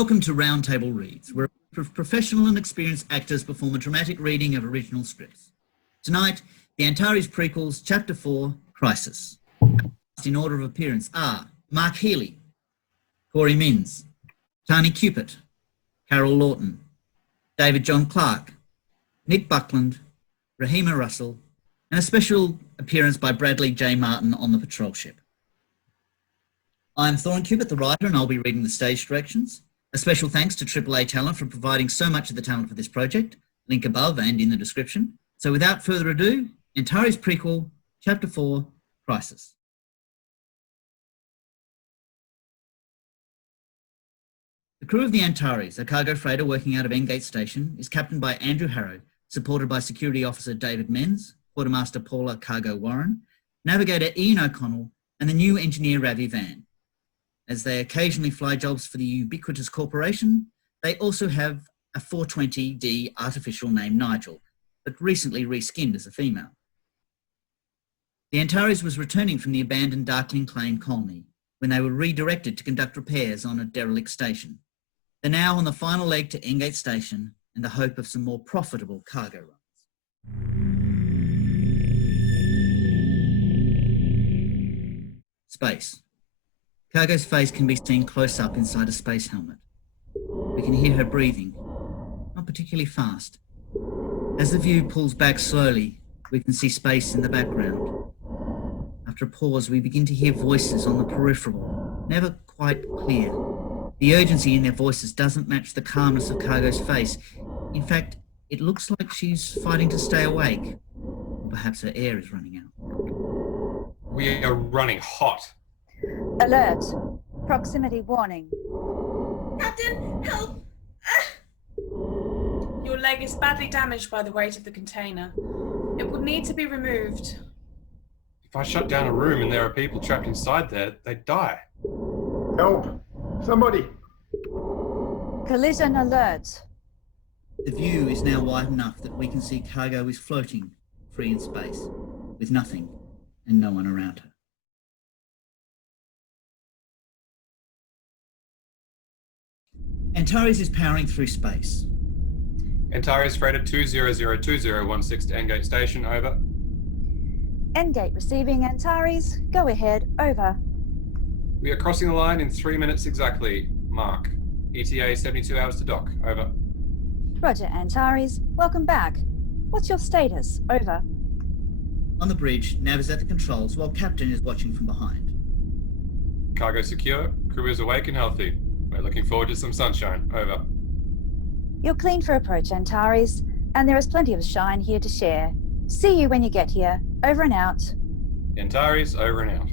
Welcome to Roundtable Reads, where professional and experienced actors perform a dramatic reading of original scripts. Tonight, the Antaries Prequels, Chapter 4, Crisis. In order of appearance are Mark Healy, Corey Minns, Tani Cupid, Carol Lawton, David John Clark, Nick Buckland, Rahima Russell, and a special appearance by Bradley J. Martin on the patrol ship. I'm Thorin Cupid, the writer, and I'll be reading the stage directions. A special thanks to AAA Talent for providing so much of the talent for this project, link above and in the description. So without further ado, Antaries Prequel, Chapter 4, Crisis. The crew of the Antaries, a cargo freighter working out of Endgate Station, is captained by Andrew Harrow, supported by Security Officer David Menz, Quartermaster Paula Cargo Warren, Navigator Ian O'Connell, and the new engineer Ravi Van. As they occasionally fly jobs for the ubiquitous corporation, they also have a 420D artificial named Nigel, but recently reskinned as a female. The Antares was returning from the abandoned Darkling Claim colony when they were redirected to conduct repairs on a derelict station. They're now on the final leg to Endgate Station in the hope of some more profitable cargo runs. Space. Cargo's face can be seen close up inside a space helmet. We can hear her breathing, not particularly fast. As the view pulls back slowly, we can see space in the background. After a pause, we begin to hear voices on the peripheral, never quite clear. The urgency in their voices doesn't match the calmness of Cargo's face. In fact, it looks like she's fighting to stay awake. Or perhaps her air is running out. We are running hot. Alert. Proximity warning. Captain, help! Your leg is badly damaged by the weight of the container. It would need to be removed. If I shut down a room and there are people trapped inside there, they'd die. Help! Somebody! Collision alert. The view is now wide enough that we can see Cargo is floating, free in space, with nothing and no one around her. Antares is powering through space. Antares freighter 2002016 to Endgate Station, over. Endgate receiving Antares. Go ahead, over. We are crossing the line in 3 minutes exactly, Mark. ETA 72 hours to dock, over. Roger, Antares. Welcome back. What's your status? Over. On the bridge, Nav is at the controls while Captain is watching from behind. Cargo secure, crew is awake and healthy. We're looking forward to some sunshine, over. You're clean for approach, Antares, and there is plenty of shine here to share. See you when you get here. Over and out. Antares, over and out.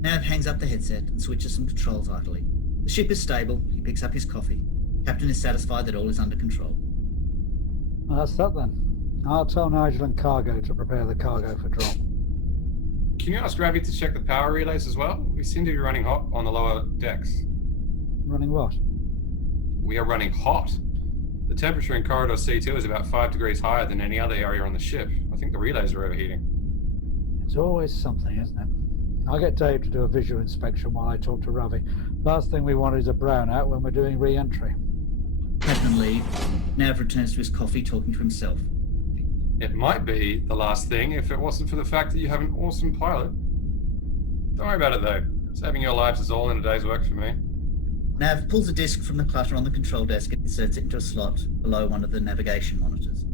Nav hangs up the headset and switches some controls idly. The ship is stable. He picks up his coffee. Captain is satisfied that all is under control. Well, that's that then. I'll tell Nigel and Cargo to prepare the cargo for drop. Can you ask Ravi to check the power relays as well? We seem to be running hot on the lower decks. Running what? We are running hot. The temperature in corridor C2 is about 5 degrees higher than any other area on the ship. I think the relays are overheating. It's always something, isn't it? I'll get Dave to do a visual inspection while I talk to Ravi. Last thing we want is a brownout when we're doing re-entry. Captain leaves. Nav returns to his coffee, talking to himself. It might be the last thing if it wasn't for the fact that you have an awesome pilot. Don't worry about it though. Saving your lives is all in a day's work for me. Nav pulls a disc from the clutter on the control desk and inserts it into a slot below one of the navigation monitors.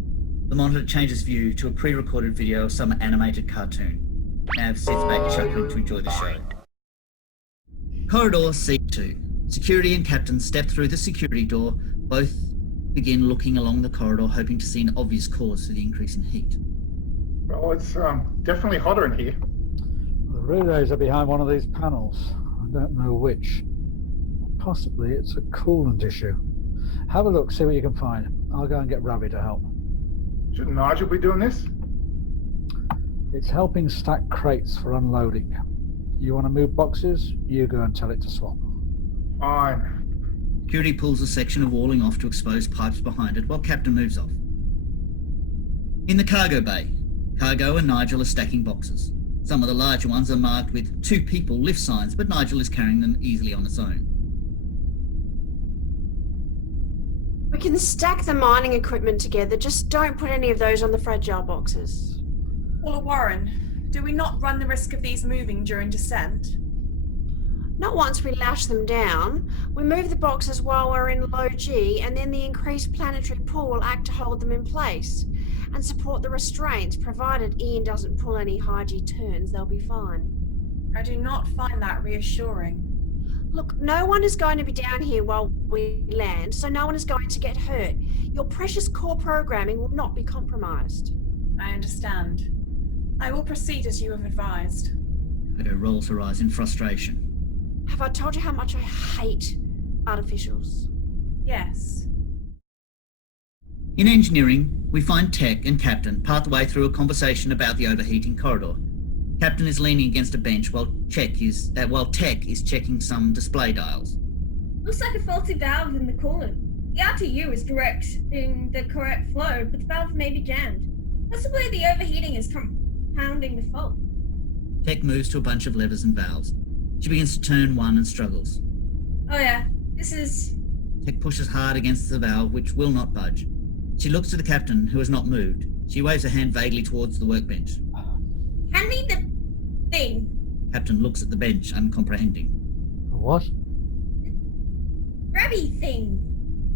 The monitor changes view to a pre-recorded video of some animated cartoon. Nav sits back chuckling to enjoy the show. Corridor C2. Security and Captain step through the security door. Both begin looking along the corridor, hoping to see an obvious cause for the increase in heat. Well, it's definitely hotter in here. The relays are behind one of these panels. I don't know which. Possibly it's a coolant issue. Have a look, see what you can find. I'll go and get Ravi to help. Shouldn't Nigel be doing this? It's helping stack crates for unloading. You want to move boxes? You go and tell it to swap. Fine. Security pulls a section of walling off to expose pipes behind it while Captain moves off. In the cargo bay, Cargo and Nigel are stacking boxes. Some of the larger ones are marked with 2 people lift signs, but Nigel is carrying them easily on its own. We can stack the mining equipment together, just don't put any of those on the fragile boxes. Paula Warren, do we not run the risk of these moving during descent? Not once we lash them down. We move the boxes while we're in low G, and then the increased planetary pull will act to hold them in place and support the restraints. Provided Ian doesn't pull any high G turns, they'll be fine. I do not find that reassuring. Look, no one is going to be down here while we land, so no one is going to get hurt. Your precious core programming will not be compromised. I understand. I will proceed as you have advised. Cargo rolls her eyes in frustration. Have I told you how much I hate artificials? Yes. In engineering, we find Tech and Captain part the way through a conversation about the overheating corridor. Captain is leaning against a bench while Tech is checking some display dials. Looks like a faulty valve in the coolant. The RTU is direct in the correct flow, but the valve may be jammed. Possibly the overheating is compounding the fault. Tech moves to a bunch of levers and valves. She begins to turn one and struggles. Oh yeah, this is... Tech pushes hard against the valve, which will not budge. She looks to the captain, who has not moved. She waves her hand vaguely towards the workbench. Hand me the thing. Captain looks at the bench, uncomprehending. What? Grabby thing.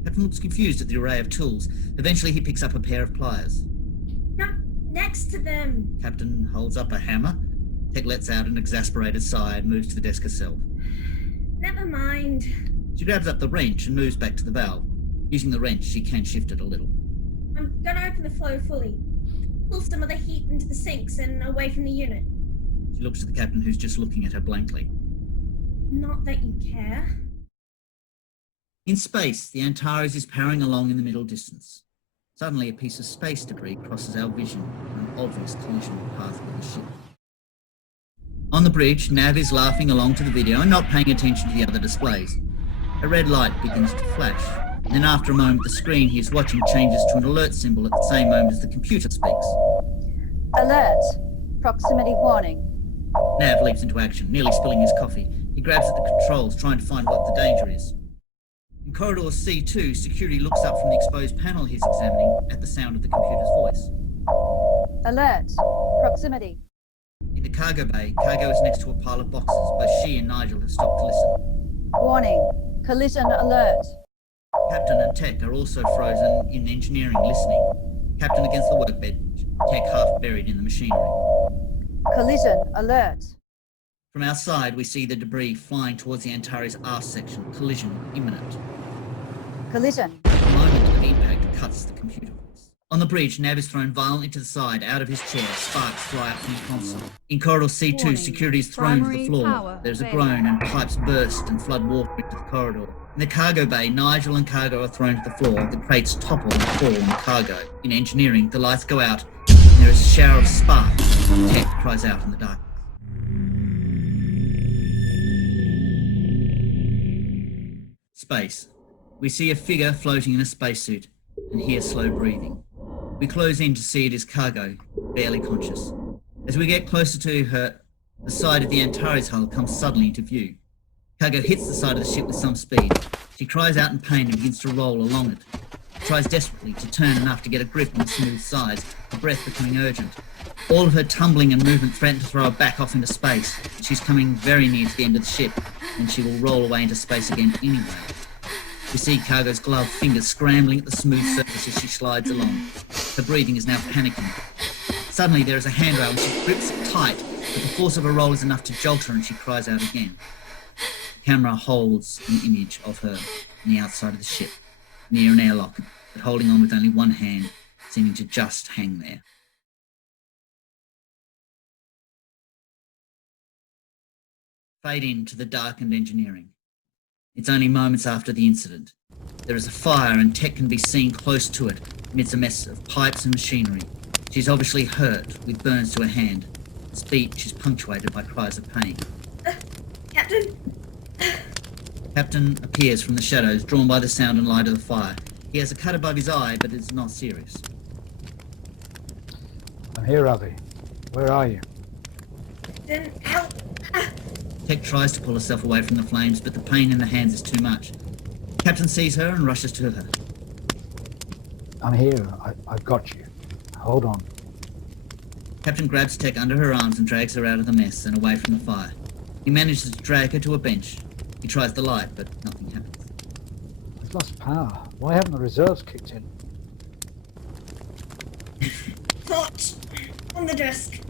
Captain looks confused at the array of tools. Eventually he picks up a pair of pliers. Not next to them. Captain holds up a hammer. Tech lets out an exasperated sigh and moves to the desk herself. Never mind. She grabs up the wrench and moves back to the valve. Using the wrench, she can shift it a little. I'm gonna open the flow fully. Pull some of the heat into the sinks and away from the unit. She looks at the captain, who's just looking at her blankly. Not that you care. In space, the Antares is powering along in the middle distance. Suddenly, a piece of space debris crosses our vision on an obvious collision path with the ship. On the bridge, Nav is laughing along to the video and not paying attention to the other displays. A red light begins to flash, and then after a moment the screen he is watching changes to an alert symbol at the same moment as the computer speaks. Alert. Proximity warning. Nav leaps into action, nearly spilling his coffee. He grabs at the controls, trying to find what the danger is. In corridor C2, security looks up from the exposed panel he's examining at the sound of the computer's voice. Alert. Proximity. In the cargo bay, Cargo is next to a pile of boxes. Both she and Nigel have stopped to listen. Warning. Collision alert. Captain and Tech are also frozen in engineering, listening. Captain against the workbench, Tech half buried in the machinery. Collision alert. From outside, we see the debris flying towards the Antares aft section. Collision imminent. Collision. The moment of impact cuts the computer voice. On the bridge, Nav is thrown violently to the side, out of his chair. Sparks fly up from the console. In corridor C2, Warning. security is thrown to the floor. Power There's a failure. groan and pipes burst and flood water into the corridor. In the cargo bay, Nigel and Cargo are thrown to the floor. The crates topple and fall on the cargo. In engineering, the lights go out and there is a shower of sparks. Tech cries out in the dark. Space. We see a figure floating in a spacesuit and hear slow breathing. We close in to see it is Cargo, barely conscious. As we get closer to her, the side of the Antares hull comes suddenly into view. Cargo hits the side of the ship with some speed. She cries out in pain and begins to roll along it. She tries desperately to turn enough to get a grip on the smooth sides, her breath becoming urgent. All of her tumbling and movement threaten to throw her back off into space. She's coming very near to the end of the ship, and she will roll away into space again anyway. We see Cargo's gloved fingers scrambling at the smooth surface as she slides along. Her breathing is now panicking. Suddenly there is a handrail and she grips it tight, but the force of her roll is enough to jolt her and she cries out again. The camera holds an image of her on the outside of the ship, near an airlock, but holding on with only one hand, seeming to just hang there. Fade in to the darkened engineering. It's only moments after the incident. There is a fire and Tech can be seen close to it, amidst a mess of pipes and machinery. She's obviously hurt, with burns to her hand. Speech is punctuated by cries of pain. Captain? Captain appears from the shadows, drawn by the sound and light of the fire. He has a cut above his eye, but it's not serious. I'm here, Avi. Where are you? Then help. Tech tries to pull herself away from the flames, but the pain in the hands is too much. Captain sees her and rushes to her. I'm here. I've got you. Hold on. Captain grabs Tech under her arms and drags her out of the mess and away from the fire. He manages to drag her to a bench. He tries the light, but nothing happens. We've lost power. Why haven't the reserves kicked in? Thought on the desk.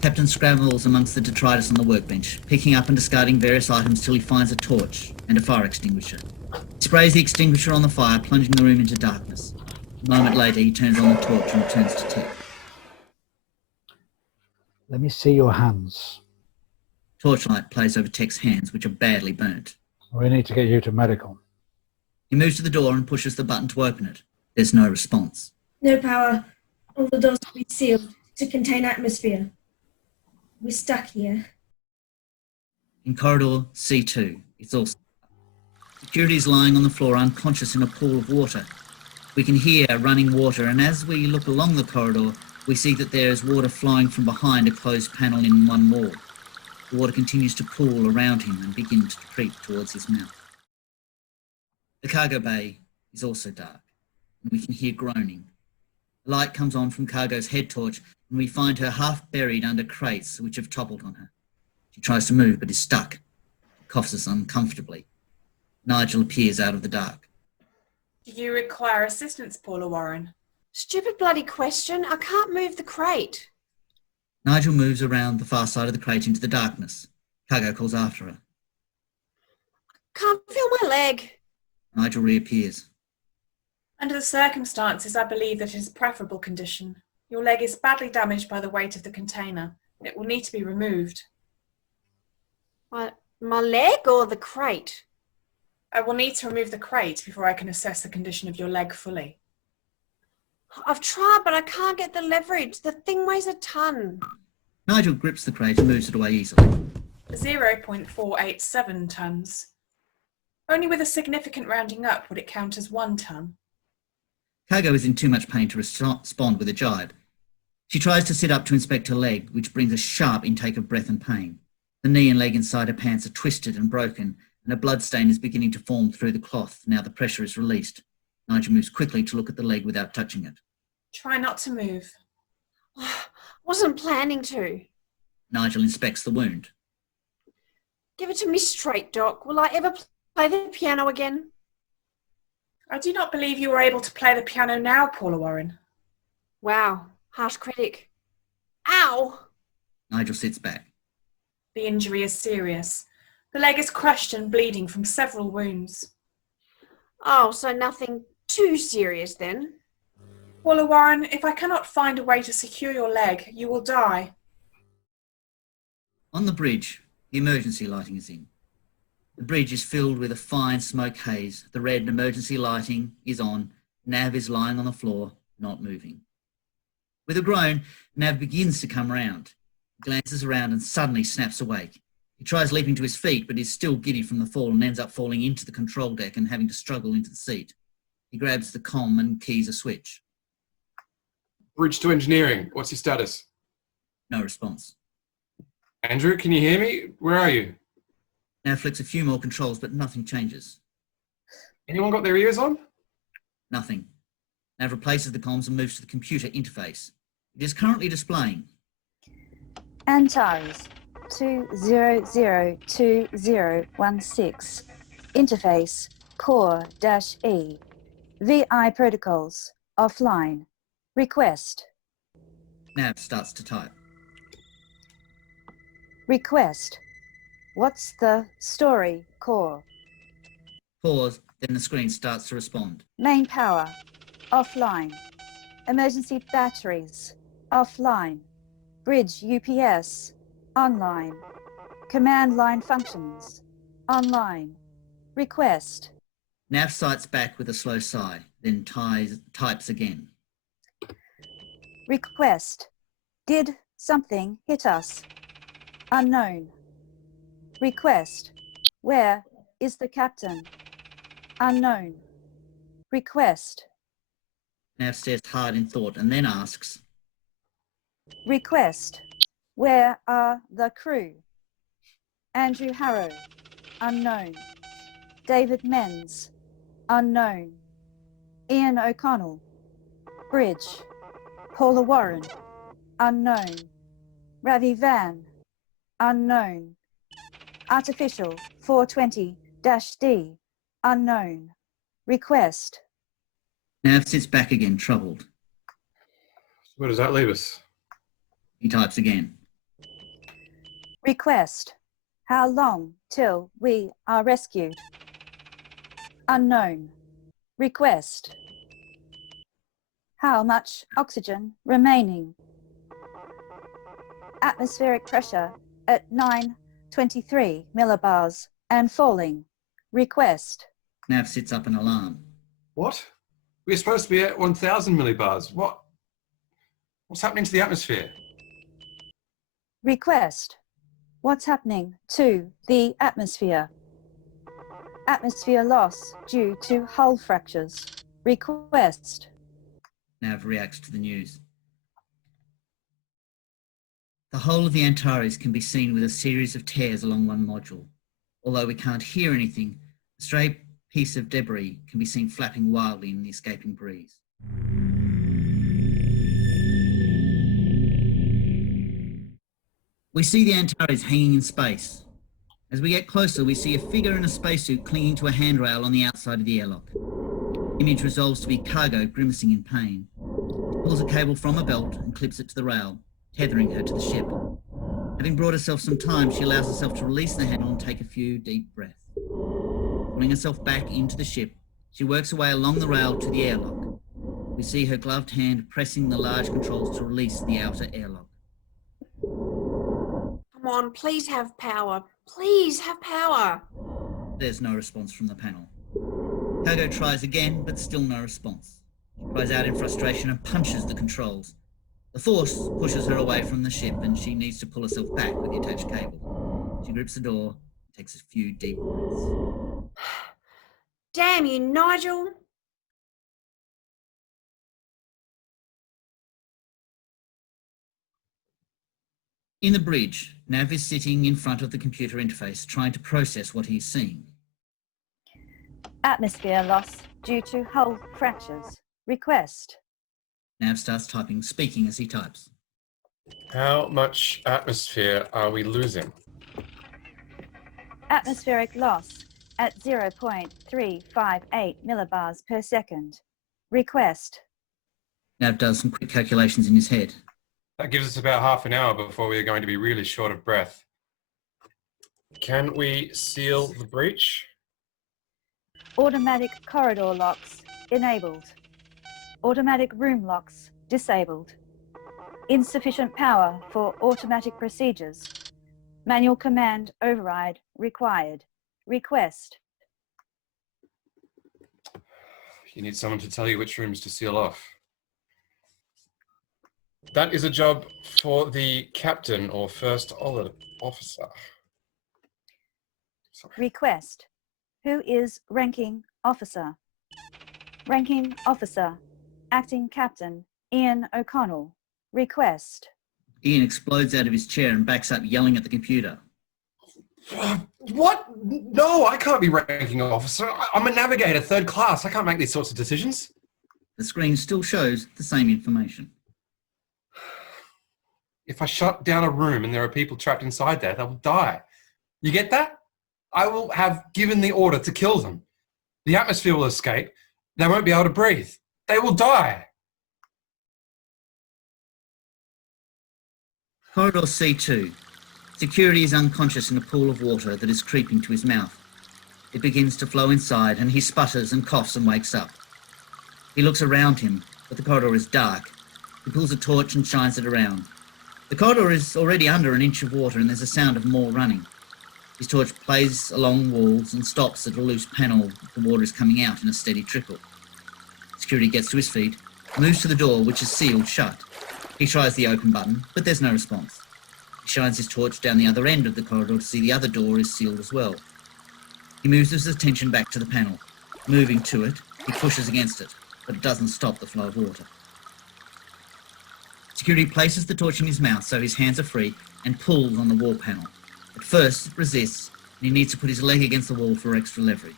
Captain scrambles amongst the detritus on the workbench, picking up and discarding various items till he finds a torch and a fire extinguisher. He sprays the extinguisher on the fire, plunging the room into darkness. A moment later, he turns on the torch and returns to Tech. Let me see your hands. Torchlight plays over Tech's hands, which are badly burnt. We need to get you to medical. He moves to the door and pushes the button to open it. There's no response. No power. All the doors will be sealed to contain atmosphere. We're stuck here. In corridor C2, it's also... Security is lying on the floor unconscious in a pool of water. We can hear running water, and as we look along the corridor, we see that there is water flowing from behind a closed panel in one wall. The water continues to pool around him and begins to creep towards his mouth. The cargo bay is also dark, and we can hear groaning. The light comes on from cargo's head torch, and we find her half buried under crates which have toppled on her. She tries to move, but is stuck. Coughs uncomfortably. Nigel appears out of the dark. Do you require assistance, Paula Warren? Stupid bloody question. I can't move the crate. Nigel moves around the far side of the crate into the darkness. Cargo calls after her. Can't feel my leg. Nigel reappears. Under the circumstances, I believe that it is a preferable condition. Your leg is badly damaged by the weight of the container. It will need to be removed. My leg or the crate? I will need to remove the crate before I can assess the condition of your leg fully. I've tried, but I can't get the leverage. The thing weighs a ton. Nigel grips the crate and moves it away easily. 0.487 tons. Only with a significant rounding up would it count as 1 ton. Cargo is in too much pain to respond with a jibe. She tries to sit up to inspect her leg, which brings a sharp intake of breath and pain. The knee and leg inside her pants are twisted and broken, and a blood stain is beginning to form through the cloth now the pressure is released. Nigel moves quickly to look at the leg without touching it. Try not to move. Wasn't planning to. Nigel inspects the wound. Give it to me straight, Doc. Will I ever play the piano again? I do not believe you are able to play the piano now, Paula Warren. Wow, harsh critic. Ow! Nigel sits back. The injury is serious. The leg is crushed and bleeding from several wounds. Oh, so nothing too serious then? Paula Warren, if I cannot find a way to secure your leg, you will die. On the bridge, the emergency lighting is in. The bridge is filled with a fine smoke haze. The red emergency lighting is on. Nav is lying on the floor, not moving. With a groan, Nav begins to come round. He glances around and suddenly snaps awake. He tries leaping to his feet, but is still giddy from the fall and ends up falling into the control deck and having to struggle into the seat. He grabs the comm and keys a switch. Bridge to engineering. What's your status? No response. Andrew, can you hear me? Where are you? Nav flicks a few more controls, but nothing changes. Anyone got their ears on? Nothing. Nav replaces the comms and moves to the computer interface. It is currently displaying Antaries 2002016. Interface Core-E. VI protocols offline. Request. Nav starts to type. Request. What's the story, Core? Pause, then the screen starts to respond. Main power. Offline. Emergency batteries. Offline. Bridge UPS. Online. Command line functions. Online. Request. Nav sights back with a slow sigh, then types again. Request. Did something hit us? Unknown. Request. Where is the captain? Unknown. Request. Nav stares hard in thought and then asks, Request. Where are the crew? Andrew Harrow. Unknown. David Menz. Unknown. Ian O'Connell. Bridge. Paula Warren. Unknown. Ravi Van. Unknown. Artificial 420-D. Unknown. Request. Nav sits back again, troubled. Where does that leave us? He types again. Request. How long till we are rescued? Unknown. Request. How much oxygen remaining? Atmospheric pressure at 923 millibars and falling. Request. Nav sits up in alarm. What? We're supposed to be at 1,000 millibars. What's happening to the atmosphere? Request. What's happening to the atmosphere? Atmosphere loss due to hull fractures. Request. Nav reacts to the news. The whole of the Antares can be seen with a series of tears along one module. Although we can't hear anything, a stray piece of debris can be seen flapping wildly in the escaping breeze. We see the Antares hanging in space. As we get closer, we see a figure in a spacesuit clinging to a handrail on the outside of the airlock. The image resolves to be Cargo grimacing in pain. She pulls a cable from a belt and clips it to the rail, tethering her to the ship. Having brought herself some time, she allows herself to release the handle and take a few deep breaths. Pulling herself back into the ship, she works her way along the rail to the airlock. We see her gloved hand pressing the large controls to release the outer airlock. Come on, please have power. Please have power. There's no response from the panel. Cargo tries again, but still no response. She cries out in frustration and punches the controls. The force pushes her away from the ship and she needs to pull herself back with the attached cable. She grips the door and takes a few deep breaths. Damn you, Nigel. In the bridge, Nav is sitting in front of the computer interface trying to process what he's seeing. Atmosphere loss due to hull fractures. Request. Nav starts typing, speaking as he types. How much atmosphere are we losing? Atmospheric loss at 0.358 millibars per second. Request. Nav does some quick calculations in his head. That gives us about half an hour before we are going to be really short of breath. Can we seal the breach? Automatic corridor locks enabled. Automatic room locks disabled. Insufficient power for automatic procedures. Manual command override required. Request. You need someone to tell you which rooms to seal off. That is a job for the captain or first officer. Sorry. Request. Who is ranking officer? Ranking officer. Acting captain Ian O'Connell. Request. Ian explodes out of his chair and backs up, yelling at the computer. What? No, I can't be ranking officer. I'm a navigator, third class. I can't make these sorts of decisions. The screen still shows the same information. If I shut down a room and there are people trapped inside there, they'll die. You get that? I will have given the order to kill them. The atmosphere will escape. They won't be able to breathe. They will die. Corridor C2. Security is unconscious in a pool of water that is creeping to his mouth. It begins to flow inside and he sputters and coughs and wakes up. He looks around him, but the corridor is dark. He pulls a torch and shines it around. The corridor is already under an inch of water and there's a sound of more running. His torch plays along walls and stops at a loose panel. The water is coming out in a steady trickle. Security gets to his feet, moves to the door, which is sealed shut. He tries the open button, but there's no response. He shines his torch down the other end of the corridor to see the other door is sealed as well. He moves his attention back to the panel. Moving to it, he pushes against it, but it doesn't stop the flow of water. Security places the torch in his mouth so his hands are free and pulls on the wall panel. At first, it resists, and he needs to put his leg against the wall for extra leverage.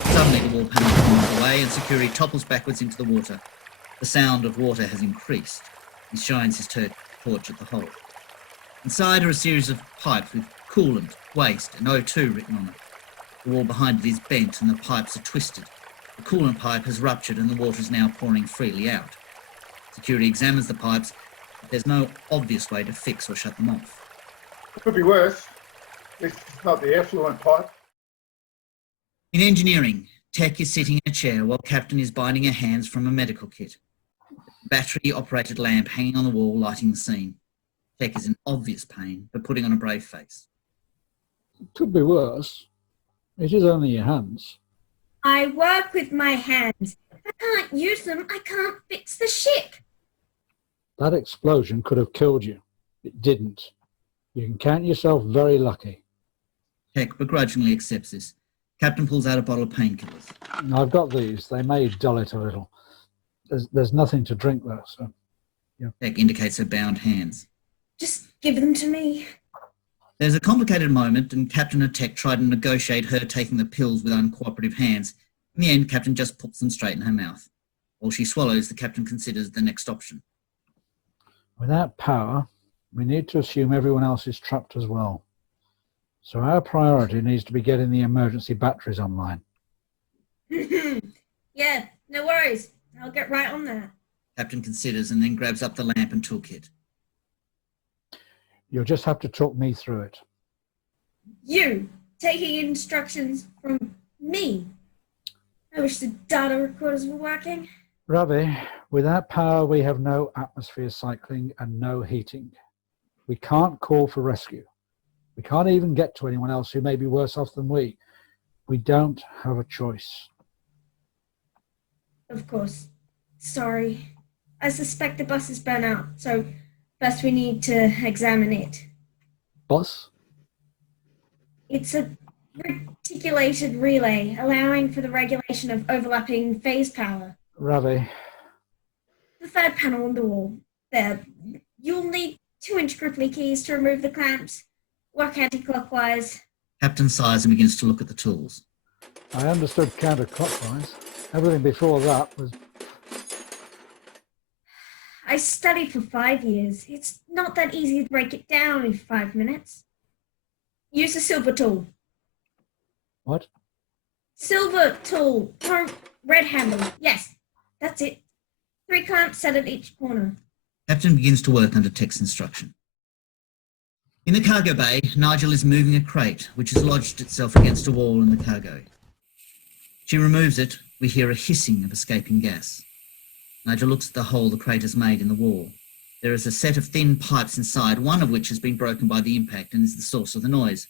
Suddenly the wall panel falls away and security topples backwards into the water. The sound of water has increased. He shines his torch at the hole. Inside are a series of pipes with coolant, waste and O2 written on it. The wall behind it is bent and the pipes are twisted. The coolant pipe has ruptured and the water is now pouring freely out. Security examines the pipes, but there's no obvious way to fix or shut them off. Could be worse. This is not the effluent pipe. In engineering, Tech is sitting in a chair while Captain is binding her hands from a medical kit. A battery-operated lamp hanging on the wall lighting the scene. Tech is in obvious pain, but putting on a brave face. It could be worse. It is only your hands. I work with my hands. If I can't use them, I can't fix the ship. That explosion could have killed you. It didn't. You can count yourself very lucky. Tech begrudgingly accepts this. Captain pulls out a bottle of painkillers. I've got these. They may dull it a little. There's nothing to drink though, so... Yeah. Tech indicates her bound hands. Just give them to me. There's a complicated moment, and Captain and Tech try to negotiate her taking the pills with uncooperative hands. In the end, Captain just puts them straight in her mouth. While she swallows, the Captain considers the next option. Without power, we need to assume everyone else is trapped as well. So our priority needs to be getting the emergency batteries online. Yeah, no worries. I'll get right on that. Captain considers and then grabs up the lamp and toolkit. You'll just have to talk me through it. You taking instructions from me. I wish the data recorders were working. Ravi, without power, we have no atmosphere cycling and no heating. We can't call for rescue. We can't even get to anyone else who may be worse off than we. We don't have a choice. Of course. Sorry. I suspect the bus is burnt out, so first we need to examine it. Bus? It's a reticulated relay, allowing for the regulation of overlapping phase power. Ravi. The third panel on the wall. There. You'll need 2-inch gripply keys to remove the clamps. Work anti-clockwise. Captain sighs and begins to look at the tools. I understood counterclockwise. Everything before that was... I studied for 5 years. It's not that easy to break it down in 5 minutes. Use a silver tool. What? Silver tool. Or red handle. Yes, that's it. 3 clamps set at each corner. Captain begins to work under Tech's instruction. In the cargo bay, Nigel is moving a crate, which has lodged itself against a wall in the cargo. She removes it. We hear a hissing of escaping gas. Nigel looks at the hole the crate has made in the wall. There is a set of thin pipes inside, one of which has been broken by the impact and is the source of the noise.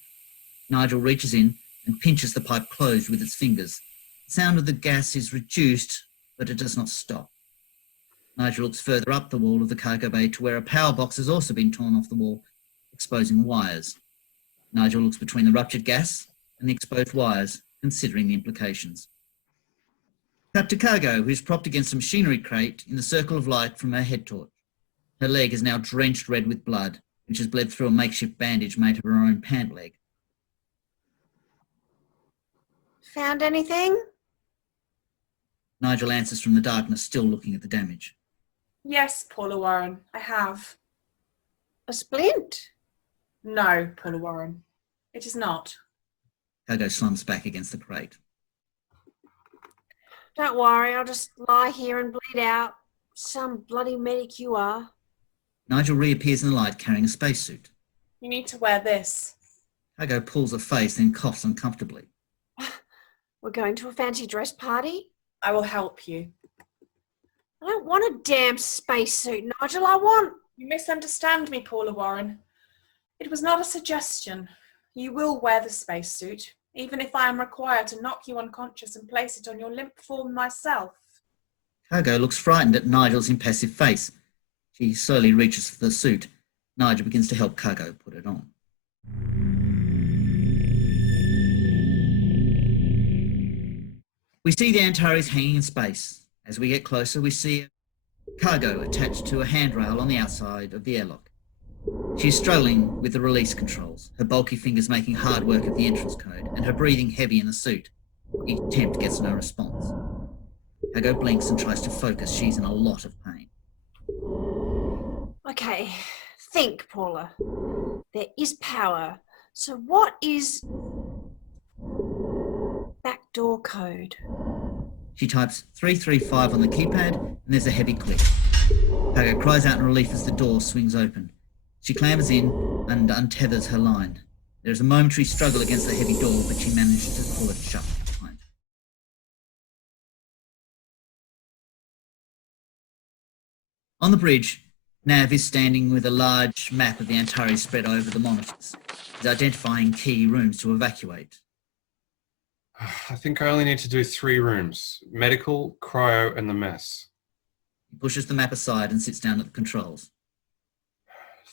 Nigel reaches in and pinches the pipe closed with its fingers. The sound of the gas is reduced, but it does not stop. Nigel looks further up the wall of the cargo bay to where a power box has also been torn off the wall, exposing wires. Nigel looks between the ruptured gas and the exposed wires, considering the implications. Cut to Cargo, who's propped against a machinery crate in the circle of light from her head torch. Her leg is now drenched red with blood, which has bled through a makeshift bandage made of her own pant leg. Found anything? Nigel answers from the darkness, still looking at the damage. Yes, Paula Warren, I have. A splint? No, Paula Warren, it is not. Cargo slumps back against the crate. Don't worry, I'll just lie here and bleed out. Some bloody medic you are. Nigel reappears in the light carrying a spacesuit. You need to wear this. Cargo pulls a face, then coughs uncomfortably. We're going to a fancy dress party? I will help you. I don't want a damn spacesuit, Nigel. I want... You misunderstand me, Paula Warren. It was not a suggestion. You will wear the spacesuit, even if I am required to knock you unconscious and place it on your limp form myself. Cargo looks frightened at Nigel's impassive face. She slowly reaches for the suit. Nigel begins to help Cargo put it on. We see the Antaries hanging in space. As we get closer, we see Cargo attached to a handrail on the outside of the airlock. She is struggling with the release controls, her bulky fingers making hard work of the entrance code, and her breathing heavy in the suit. Each attempt gets no response. Hago blinks and tries to focus. She's in a lot of pain. Okay, think, Paula. There is power. So what is backdoor code? She types 335 on the keypad, and there's a heavy click. Hago cries out in relief as the door swings open. She clambers in and untethers her line. There is a momentary struggle against the heavy door, but she manages to pull it shut behind. On the bridge, Nav is standing with a large map of the Antares spread over the monitors. He's identifying key rooms to evacuate. I think I only need to do 3 rooms. Medical, cryo, and the mess. He pushes the map aside and sits down at the controls.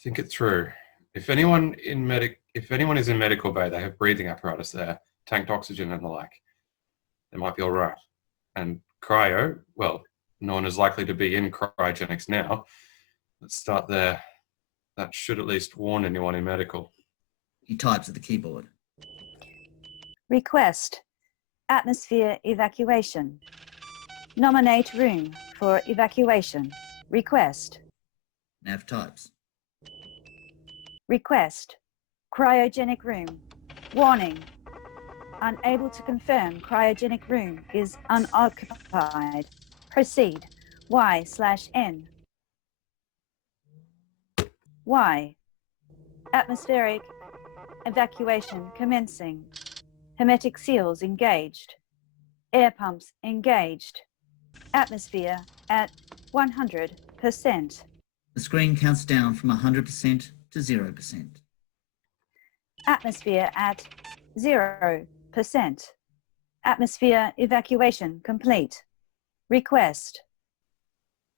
Think it through. If anyone is in medical bay, they have breathing apparatus there, tanked oxygen and the like. They might be all right. And cryo, well, no one is likely to be in cryogenics now. Let's start there. That should at least warn anyone in medical. He types at the keyboard. Request atmosphere evacuation. Nominate room for evacuation. Request. Nav types. Request cryogenic room. Warning. Unable to confirm cryogenic room is unoccupied. Proceed. Y/N. Y. Atmospheric evacuation commencing. Hermetic seals engaged. Air pumps engaged. Atmosphere at 100%. The screen counts down from 100% to 0%. Atmosphere at 0%. Atmosphere evacuation complete. Request.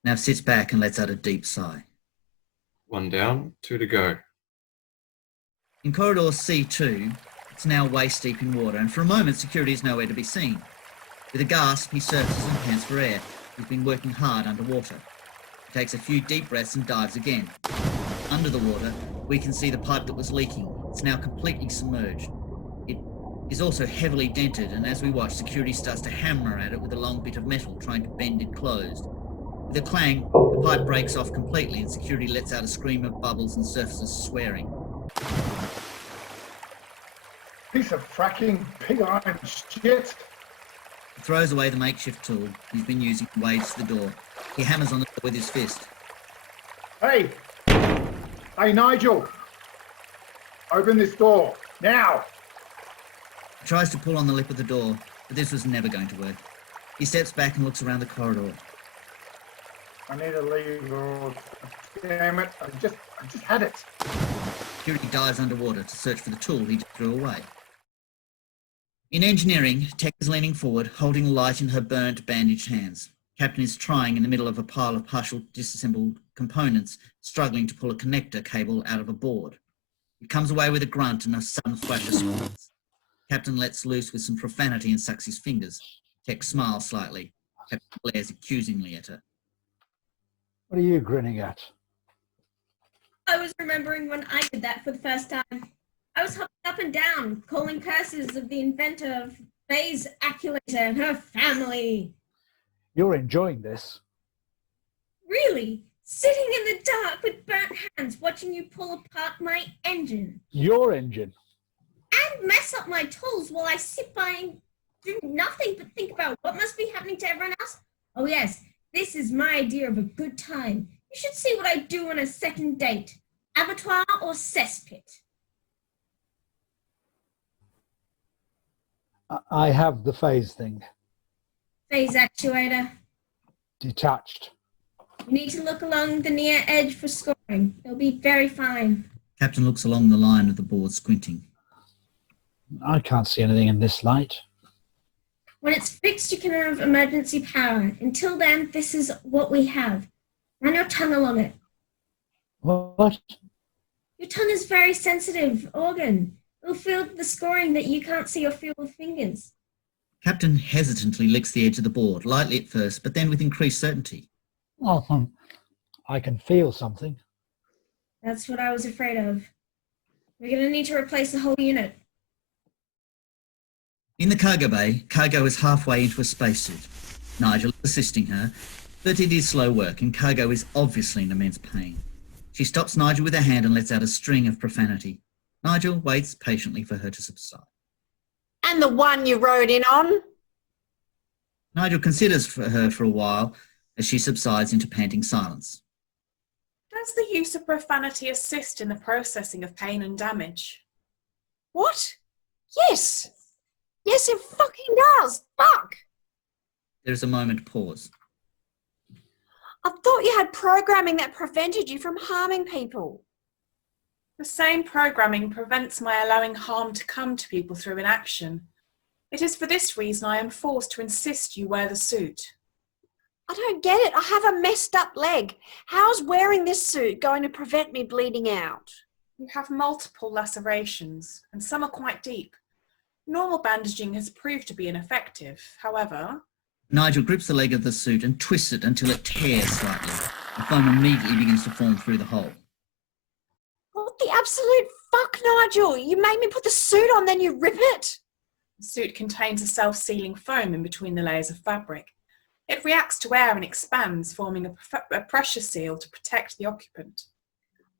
Nav sits back and lets out a deep sigh. 1 down, 2 to go. In corridor C2, it's now waist deep in water, and for a moment security is nowhere to be seen. With a gasp, he surfaces and pants for air. He's been working hard underwater. He takes a few deep breaths and dives again. Under the water, we can see the pipe that was leaking. It's now completely submerged. It is also heavily dented, and as we watch, security starts to hammer at it with a long bit of metal, trying to bend it closed. With a clang, the pipe breaks off completely, and security lets out a scream of bubbles and surfaces swearing. Piece of fracking pig iron shit. He throws away the makeshift tool he's been using and wades to the door. He hammers on the door with his fist. Hey! Hey, Nigel! Open this door, now! He tries to pull on the lip of the door, but this was never going to work. He steps back and looks around the corridor. I need a lever. Damn it, I just had it. Security dives underwater to search for the tool he just threw away. In engineering, Tech is leaning forward, holding the light in her burnt, bandaged hands. Captain is trying in the middle of a pile of partial disassembled components, struggling to pull a connector cable out of a board. He comes away with a grunt and a sudden flash of sparks. Captain lets loose with some profanity and sucks his fingers. Tech smiles slightly. Captain glares accusingly at her. What are you grinning at? I was remembering when I did that for the first time. I was hopping up and down, calling curses of the inventor of Phase Acculator and her family. You're enjoying this. Really? Sitting in the dark with burnt hands, watching you pull apart my engine. Your engine. And mess up my tools while I sit by and do nothing but think about what must be happening to everyone else. Oh yes, this is my idea of a good time. You should see what I do on a second date. Abattoir or cesspit? I have the phase thing. Phase actuator. Detached. You need to look along the near edge for scoring. It'll be very fine. Captain looks along the line of the board, squinting. I can't see anything in this light. When it's fixed, you can have emergency power. Until then, this is what we have. Run your tongue along it. What? Your tongue is a very sensitive organ. It'll feel the scoring that you can't see or feel with fingers. Captain hesitantly licks the edge of the board, lightly at first, but then with increased certainty. Oh, I can feel something. That's what I was afraid of. We're going to need to replace the whole unit. In the cargo bay, Cargo is halfway into a spacesuit. Nigel is assisting her, but it is slow work and Cargo is obviously in immense pain. She stops Nigel with her hand and lets out a string of profanity. Nigel waits patiently for her to subside. And the one you rode in on? Nigel considers her for a while as she subsides into panting silence. Does the use of profanity assist in the processing of pain and damage? What? Yes. Yes, it fucking does. Fuck. There is a moment pause. I thought you had programming that prevented you from harming people. The same programming prevents my allowing harm to come to people through inaction. It is for this reason I am forced to insist you wear the suit. I don't get it. I have a messed up leg. How's wearing this suit going to prevent me bleeding out? You have multiple lacerations, and some are quite deep. Normal bandaging has proved to be ineffective. However, Nigel grips the leg of the suit and twists it until it tears slightly. The foam immediately begins to form through the hole. What the absolute fuck, Nigel? You made me put the suit on, then you rip it? the suit contains a self-sealing foam in between the layers of fabric. It reacts to air and expands, forming a pressure seal to protect the occupant.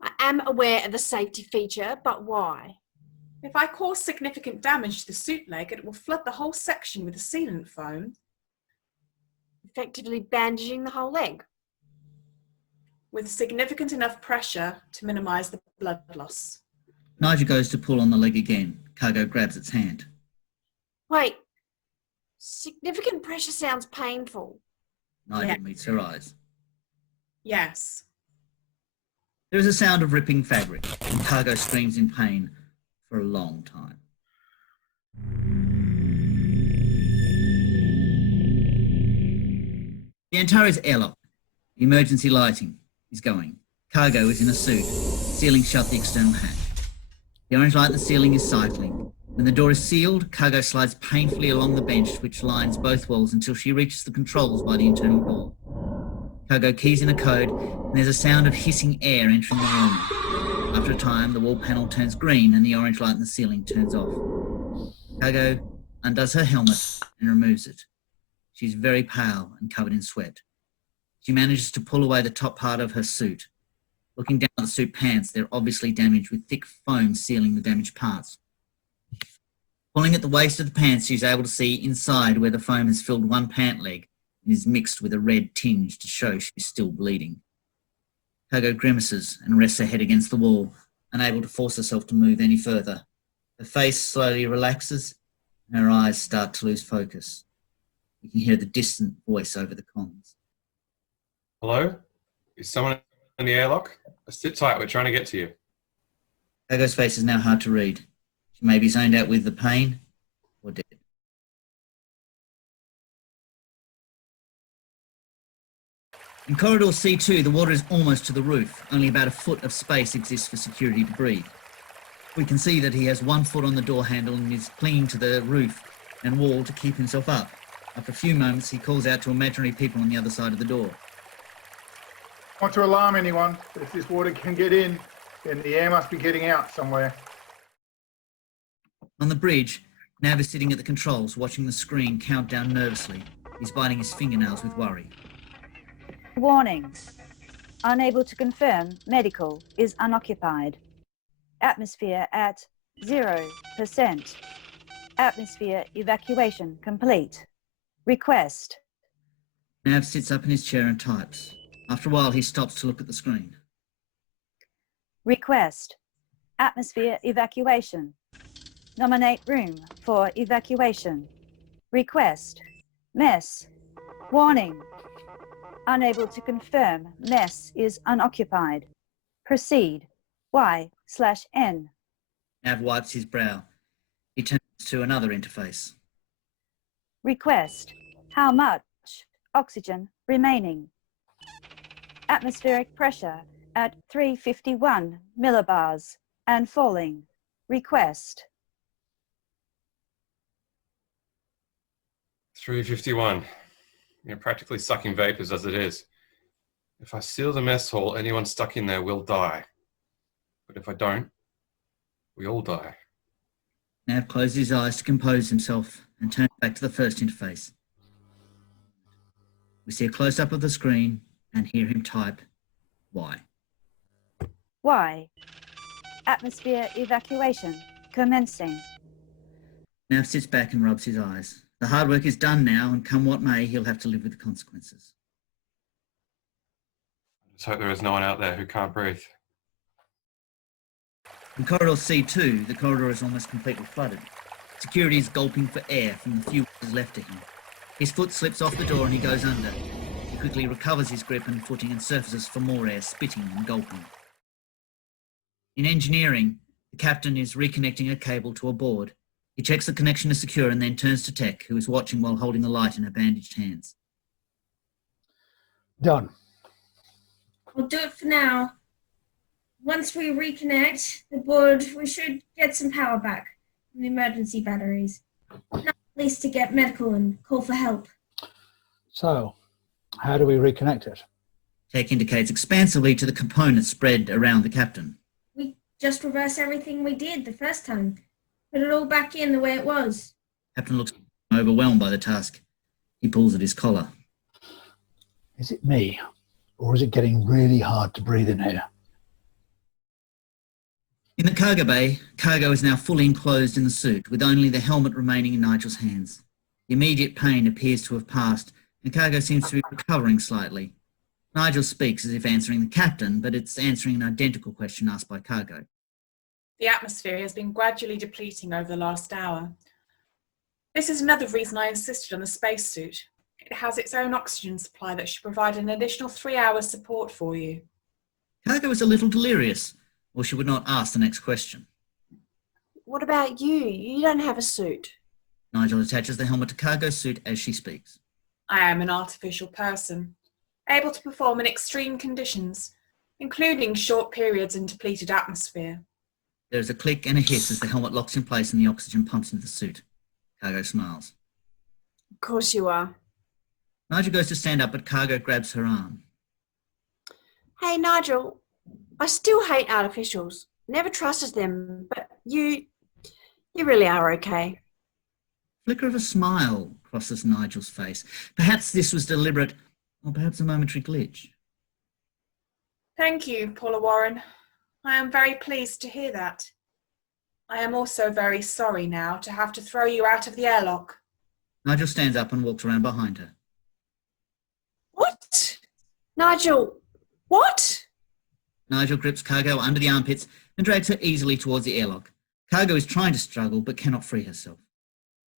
I am aware of the safety feature, but why? If I cause significant damage to the suit leg, it will flood the whole section with the sealant foam. Effectively bandaging the whole leg. With significant enough pressure to minimise the blood loss. Nigel goes to pull on the leg again. Cargo grabs its hand. Wait, significant pressure sounds painful. Nigel meets her eyes. Yes. There is a sound of ripping fabric, and Cargo screams in pain for a long time. The Antaries airlock. The emergency lighting is going. Cargo is in a suit, sealing shut the external hatch. The orange light in the ceiling is cycling. When the door is sealed, Cargo slides painfully along the bench which lines both walls until she reaches the controls by the internal door. Cargo keys in a code, and there's a sound of hissing air entering the room. After a time, the wall panel turns green and the orange light in the ceiling turns off. Cargo undoes her helmet and removes it. She's very pale and covered in sweat. She manages to pull away the top part of her suit. Looking down at the suit pants, they're obviously damaged with thick foam sealing the damaged parts. Pulling at the waist of the pants, she's able to see inside where the foam has filled one pant leg and is mixed with a red tinge to show she's still bleeding. Cargo grimaces and rests her head against the wall, unable to force herself to move any further. Her face slowly relaxes and her eyes start to lose focus. You can hear the distant voice over the comms. Hello? Is someone in the airlock? Sit tight, we're trying to get to you. Cargo's face is now hard to read. She may be zoned out with the pain or dead. In corridor C2, the water is almost to the roof. Only about a foot of space exists for security to breathe. We can see that he has 1 foot on the door handle and is clinging to the roof and wall to keep himself up. After a few moments, he calls out to imaginary people on the other side of the door. Want to alarm anyone? If this water can get in, then the air must be getting out somewhere. On the bridge, Nav is sitting at the controls, watching the screen count down nervously. He's biting his fingernails with worry. Warning. Unable to confirm medical is unoccupied. Atmosphere at 0%. Atmosphere evacuation complete. Request. Nav sits up in his chair and types. After a while, he stops to look at the screen. Request. Atmosphere evacuation. Nominate room for evacuation. Request. Mess. Warning. Unable to confirm mess is unoccupied. Proceed. Y/N. Nav wipes his brow. He turns to another interface. Request. How much oxygen remaining? Atmospheric pressure at 351 millibars and falling. Request. 351. You're practically sucking vapors as it is. If I seal the mess hall, anyone stuck in there will die. But if I don't, we all die. Nav closes his eyes to compose himself and turns back to the first interface. We see a close-up of the screen and hear him type, "Y." Why? Atmosphere evacuation commencing. Nav sits back and rubs his eyes. The hard work is done now, and come what may, he'll have to live with the consequences. Just hope there is no one out there who can't breathe. In corridor C2, the corridor is almost completely flooded. Security is gulping for air from the few inches left to him. His foot slips off the door and he goes under. He quickly recovers his grip and footing and surfaces for more air, spitting and gulping. In engineering, the captain is reconnecting a cable to a board. He checks the connection is secure and then turns to Tech, who is watching while holding the light in her bandaged hands. Done. I'll do it for now. Once we reconnect the board, we should get some power back from the emergency batteries. Not at least to get medical and call for help. So, how do we reconnect it? Tech indicates expansively to the components spread around the captain. We just reverse everything we did the first time. Put it all back in the way it was. Captain looks overwhelmed by the task. He pulls at his collar. Is it me? Or is it getting really hard to breathe in here? In the cargo bay, cargo is now fully enclosed in the suit, with only the helmet remaining in Nigel's hands. The immediate pain appears to have passed, and cargo seems to be recovering slightly. Nigel speaks as if answering the captain, but it's answering an identical question asked by cargo. The atmosphere has been gradually depleting over the last hour. This is another reason I insisted on the spacesuit. It has its own oxygen supply that should provide an additional 3 hours support for you. Cargo is a little delirious, or she would not ask the next question. What about you? You don't have a suit. Nigel attaches the helmet to cargo's suit as she speaks. I am an artificial person, able to perform in extreme conditions, including short periods in depleted atmosphere. There is a click and a hiss as the helmet locks in place and the oxygen pumps into the suit. Cargo smiles. Of course you are. Nigel goes to stand up, but Cargo grabs her arm. Hey, Nigel, I still hate artificials. Never trusted them, but you really are okay. Flicker of a smile crosses Nigel's face. Perhaps this was deliberate, or perhaps a momentary glitch. Thank you, Paula Warren. I am very pleased to hear that. I am also very sorry now to have to throw you out of the airlock. Nigel stands up and walks around behind her. What? Nigel, what? Nigel grips Cargo under the armpits and drags her easily towards the airlock. Cargo is trying to struggle but cannot free herself.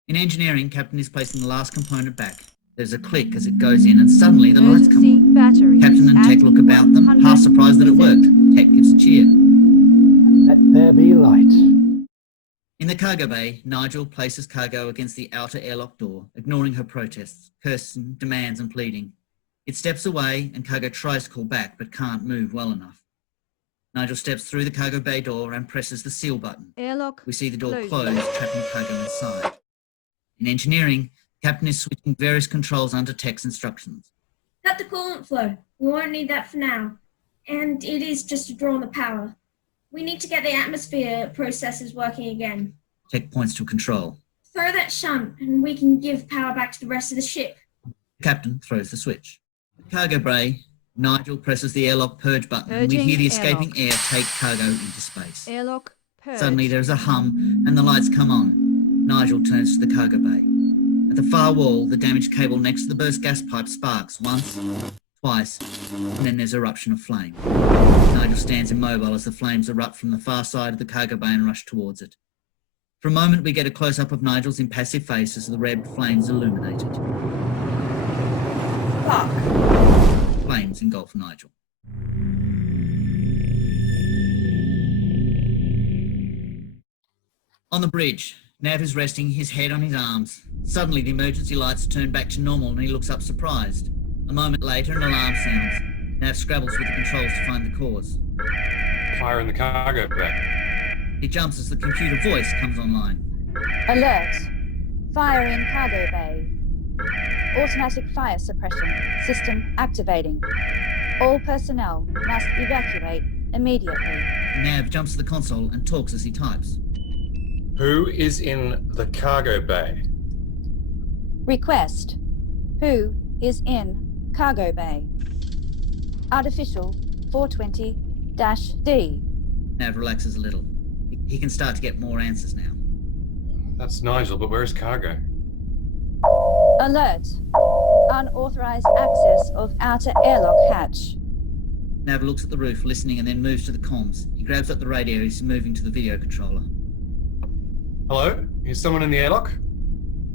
In engineering, Captain is placing the last component back. There's a click as it goes in and suddenly the lights come on. Batteries Captain and Tech look about them, half surprised that it worked. Tech gives a cheer. Let there be light. In the cargo bay, Nigel places Cargo against the outer airlock door, ignoring her protests, cursing, demands and pleading. It steps away and Cargo tries to call back but can't move well enough. Nigel steps through the cargo bay door and presses the seal button. Airlock. We see the door Closing. close, trapping Cargo inside. In engineering, Captain is switching various controls under Tech's instructions. Cut the coolant flow. We won't need that for now. And it is just to draw on the power. We need to get the atmosphere processes working again. Tech points to a control. Throw that shunt and we can give power back to the rest of the ship. The captain throws the switch. The cargo bay, Nigel presses the airlock purge button and we Purging hear the escaping airlock. air take Cargo into space. Airlock purged. Suddenly there is a hum and the lights come on. Nigel turns to the cargo bay. At the far wall, the damaged cable next to the burst gas pipe sparks once, twice, and then there's eruption of flame. Nigel stands immobile as the flames erupt from the far side of the cargo bay and rush towards it. For a moment we get a close-up of Nigel's impassive face as the red flames illuminate it. Fuck. Flames engulf Nigel. On the bridge, Nav is resting, his head on his arms. Suddenly the emergency lights turn back to normal and he looks up surprised. A moment later an alarm sounds. Nav scrabbles with the controls to find the cause. Fire in the cargo bay. He jumps as the computer voice comes online. Alert. Fire in cargo bay. Automatic fire suppression system activating. All personnel must evacuate immediately. Nav jumps to the console and talks as he types. Who is in the cargo bay? Request. Who is in cargo bay? Artificial 420-D. Nav relaxes a little. He can start to get more answers now. That's Nigel, but where's cargo? Alert. Unauthorized access of outer airlock hatch. Nav looks at the roof, listening, and then moves to the comms. He grabs up the radio. He's moving to the video controller. Hello? Is someone in the airlock?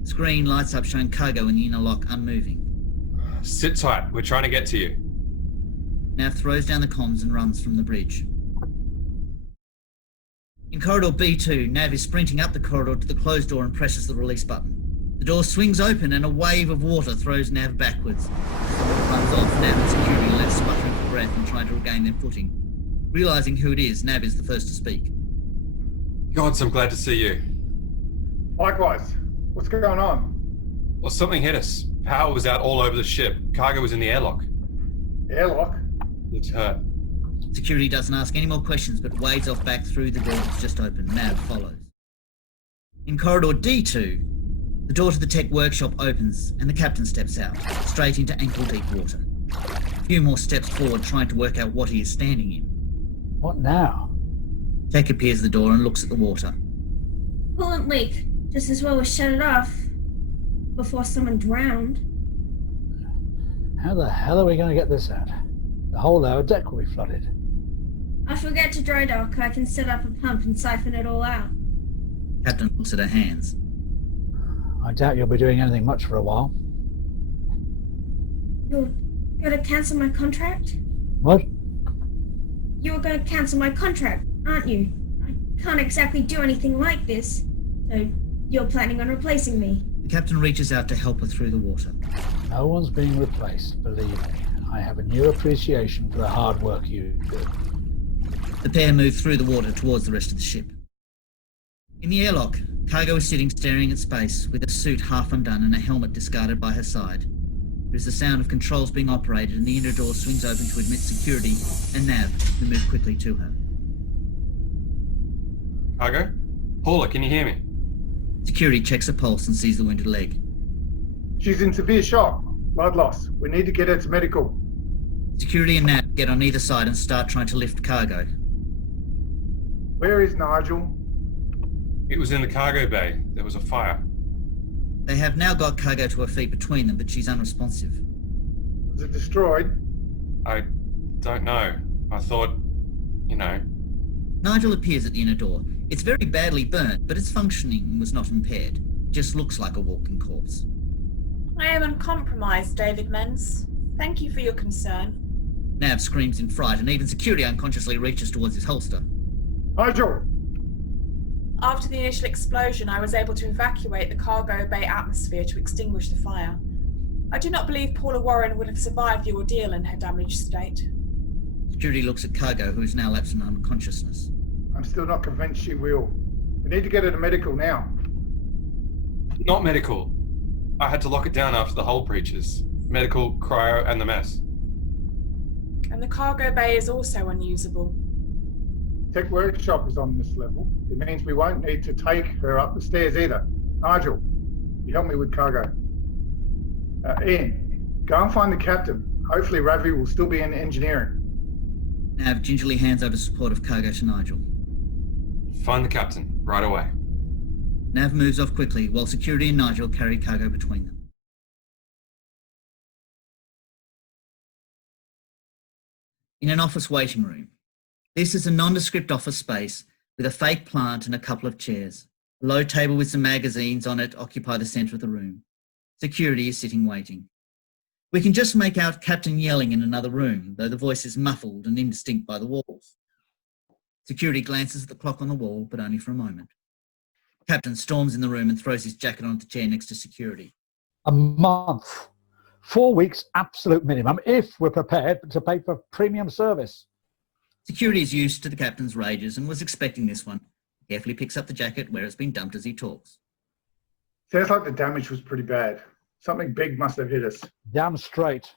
Screen lights up, showing cargo in the inner lock, unmoving. Sit tight. We're trying to get to you. Nav throws down the comms and runs from the bridge. In corridor B2, Nav is sprinting up the corridor to the closed door and presses the release button. The door swings open and a wave of water throws Nav backwards. The water runs off. Nav and security left sputtering for breath and trying to regain their footing. Realising who it is, Nav is the first to speak. Gods, I'm glad to see you. Likewise. What's going on? Well, something hit us. Power was out all over the ship. Cargo was in the airlock. Airlock? Looks hurt. Security doesn't ask any more questions but wades off back through the door that's just opened. Nav follows. In corridor D2, the door to the tech workshop opens and the captain steps out, straight into ankle-deep water. A few more steps forward, trying to work out what he is standing in. What now? Tech appears at the door and looks at the water. Coolant leak. Just as well we shut it off before someone drowned. How the hell are we going to get this out? The whole lower deck will be flooded. I forget to dry dock. I can set up a pump and siphon it all out. Captain looks at her hands. I doubt you'll be doing anything much for a while. You're going to cancel my contract? What? You're going to cancel my contract, aren't you? I can't exactly do anything like this. So you're planning on replacing me? The captain reaches out to help her through the water. No one's being replaced, believe me. I have a new appreciation for the hard work you do. The pair move through the water towards the rest of the ship. In the airlock, Cargo is sitting staring at space with a suit half undone and a helmet discarded by her side. There is the sound of controls being operated and the inner door swings open to admit security and Nav, who move quickly to her. Cargo? Paula, can you hear me? Security checks her pulse and sees the wounded leg. She's in severe shock. Blood loss. We need to get her to medical. Security and Nav get on either side and start trying to lift Cargo. Where is Nigel? It was in the cargo bay. There was a fire. They have now got Cargo to her feet between them, but she's unresponsive. Was it destroyed? I don't know. I thought, you know. Nigel appears at the inner door. It's very badly burnt, but its functioning was not impaired. It just looks like a walking corpse. I am uncompromised, David Menz. Thank you for your concern. Nav screams in fright, and even security unconsciously reaches towards his holster. Nigel! After the initial explosion, I was able to evacuate the cargo bay atmosphere to extinguish the fire. I do not believe Paula Warren would have survived the ordeal in her damaged state. Security looks at Cargo, who is now lapsed in unconsciousness. I'm still not convinced she will. We need to get her to medical now. Not medical. I had to lock it down after the hull breaches. Medical, cryo, and the mess. And the cargo bay is also unusable. Tech workshop is on this level. It means we won't need to take her up the stairs either. Nigel, you help me with cargo. Ian, go and find the captain. Hopefully Ravi will still be in engineering. Nav gingerly hands over support of Cargo to Nigel. Find the captain, right away. Nav moves off quickly, while security and Nigel carry Cargo between them. In an office waiting room. This is a nondescript office space with a fake plant and a couple of chairs. A low table with some magazines on it occupy the centre of the room. Security is sitting waiting. We can just make out Captain yelling in another room, though the voice is muffled and indistinct by the walls. Security glances at the clock on the wall, but only for a moment. Captain storms in the room and throws his jacket onto the chair next to security. A month. 4 weeks absolute minimum if we're prepared to pay for premium service. Security is used to the captain's rages and was expecting this one. He carefully picks up the jacket where it's been dumped as he talks. Sounds like the damage was pretty bad. Something big must have hit us. Damn straight.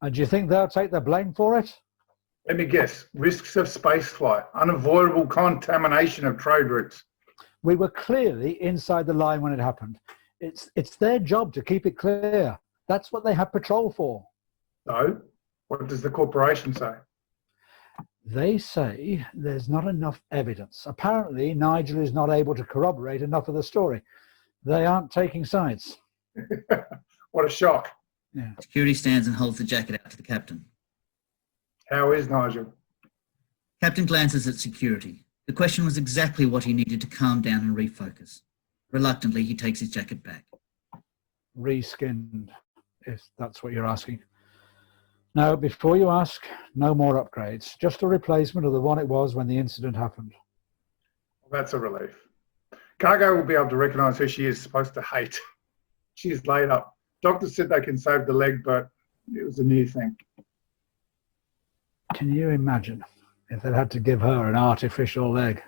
And do you think they'll take the blame for it? Let me guess. Risks of spaceflight, unavoidable contamination of trade routes. We were clearly inside the line when it happened. It's their job to keep it clear. That's what they have patrol for. So, what does the corporation say? They say there's not enough evidence. Apparently, Nigel is not able to corroborate enough of the story. They aren't taking sides. What a shock. Yeah. Security stands and holds the jacket out to the captain. How is Nigel? Captain glances at security. The question was exactly what he needed to calm down and refocus. Reluctantly, he takes his jacket back. Reskinned, if that's what you're asking. Now, before you ask, no more upgrades. Just a replacement of the one it was when the incident happened. That's a relief. Cargo will be able to recognise who she is supposed to hate. She is laid up. Doctors said they can save the leg, but it was a new thing. Can you imagine if they had to give her an artificial leg?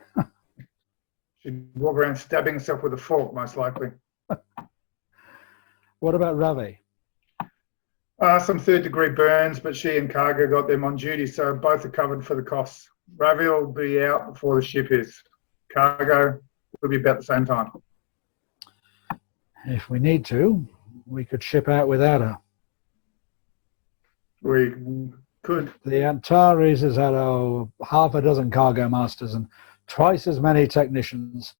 She'd walk around stabbing herself with a fork, most likely. What about Ravi? Some third-degree burns, but she and Cargo got them on duty, so both are covered for the costs. Ravi will be out before the ship is. Cargo will be about the same time. If we need to, we could ship out without her. We could. The Antaries has had half a dozen cargo masters and twice as many technicians.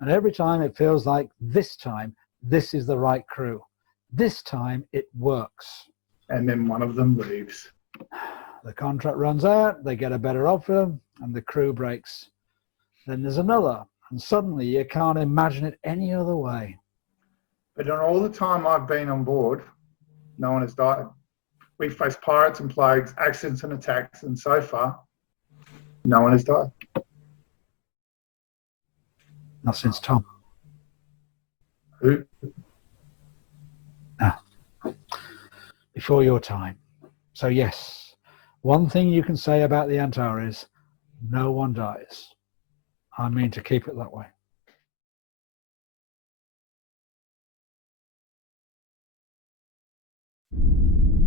And every time it feels like this time, this is the right crew. This time it works. And then one of them leaves. The contract runs out, they get a better offer, and the crew breaks. Then there's another, and suddenly you can't imagine it any other way. But in all the time I've been on board, no one has died. We've faced pirates and plagues, accidents and attacks, and so far, no one has died. Not since Tom. Who? Before your time. So yes, one thing you can say about the Antares, no one dies. I mean to keep it that way.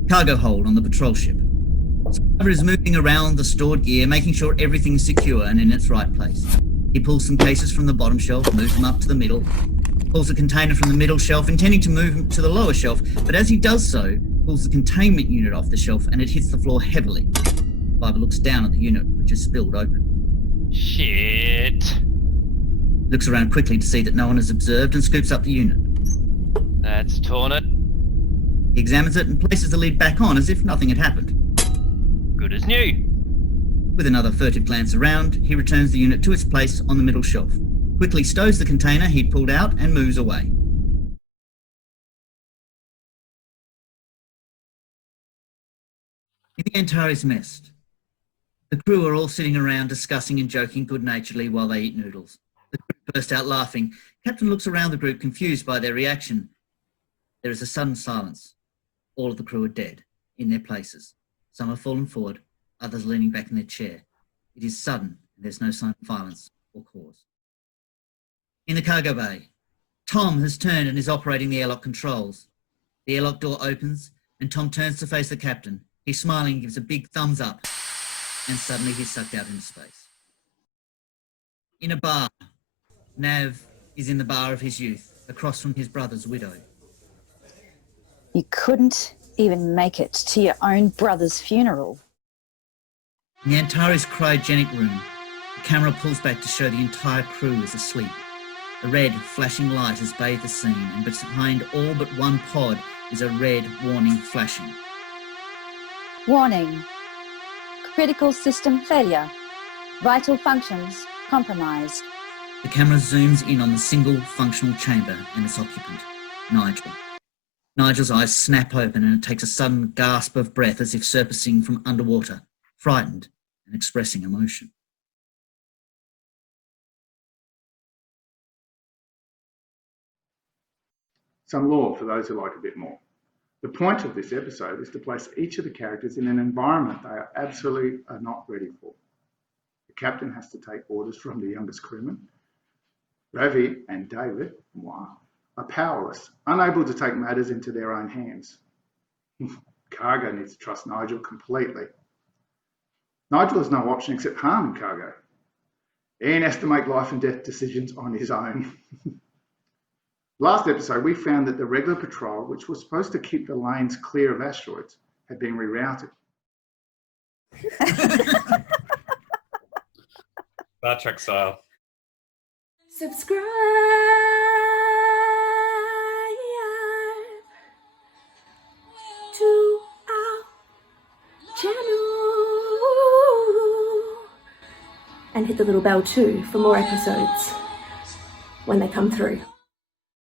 Cargo hold on the patrol ship. Survivor is moving around the stored gear, making sure everything's secure and in its right place. He pulls some cases from the bottom shelf, moves them up to the middle, pulls a container from the middle shelf, intending to move them to the lower shelf, but as he does so, pulls the containment unit off the shelf and it hits the floor heavily. Survivor looks down at the unit, which is spilled open. Shit. Looks around quickly to see that no one has observed and scoops up the unit. That's torn it. He examines it and places the lid back on as if nothing had happened. Good as new. With another furtive glance around, he returns the unit to its place on the middle shelf, quickly stows the container he'd pulled out and moves away. In the Antares mess, the crew are all sitting around discussing and joking good-naturedly while they eat noodles. The crew burst out laughing. Captain looks around the group confused by their reaction. There is a sudden silence. All of the crew are dead, in their places. Some have fallen forward, others leaning back in their chair. It is sudden, and there's no sign of violence or cause. In the cargo bay, Tom has turned and is operating the airlock controls. The airlock door opens, and Tom turns to face the captain. He's smiling and gives a big thumbs up, and suddenly he's sucked out into space. In a bar, Nav is in the bar of his youth, across from his brother's widow. You couldn't even make it to your own brother's funeral. In the Antares cryogenic room, the camera pulls back to show the entire crew is asleep. A red, flashing light has bathed the scene, and behind all but one pod is a red warning flashing. Warning. Critical system failure. Vital functions compromised. The camera zooms in on the single functional chamber and its occupant, Nigel. Nigel's eyes snap open and it takes a sudden gasp of breath as if surfacing from underwater, frightened and expressing emotion. Some lore for those who like a bit more. The point of this episode is to place each of the characters in an environment they are absolutely not ready for. The captain has to take orders from the youngest crewman. Ravi and David, are powerless, unable to take matters into their own hands. Cargo needs to trust Nigel completely. Nigel has no option except harm in Cargo. Ian has to make life and death decisions on his own. Last episode, we found that the regular patrol, which was supposed to keep the lanes clear of asteroids, had been rerouted. Star Trek style. Subscribe to our channel and hit the little bell too for more episodes when they come through.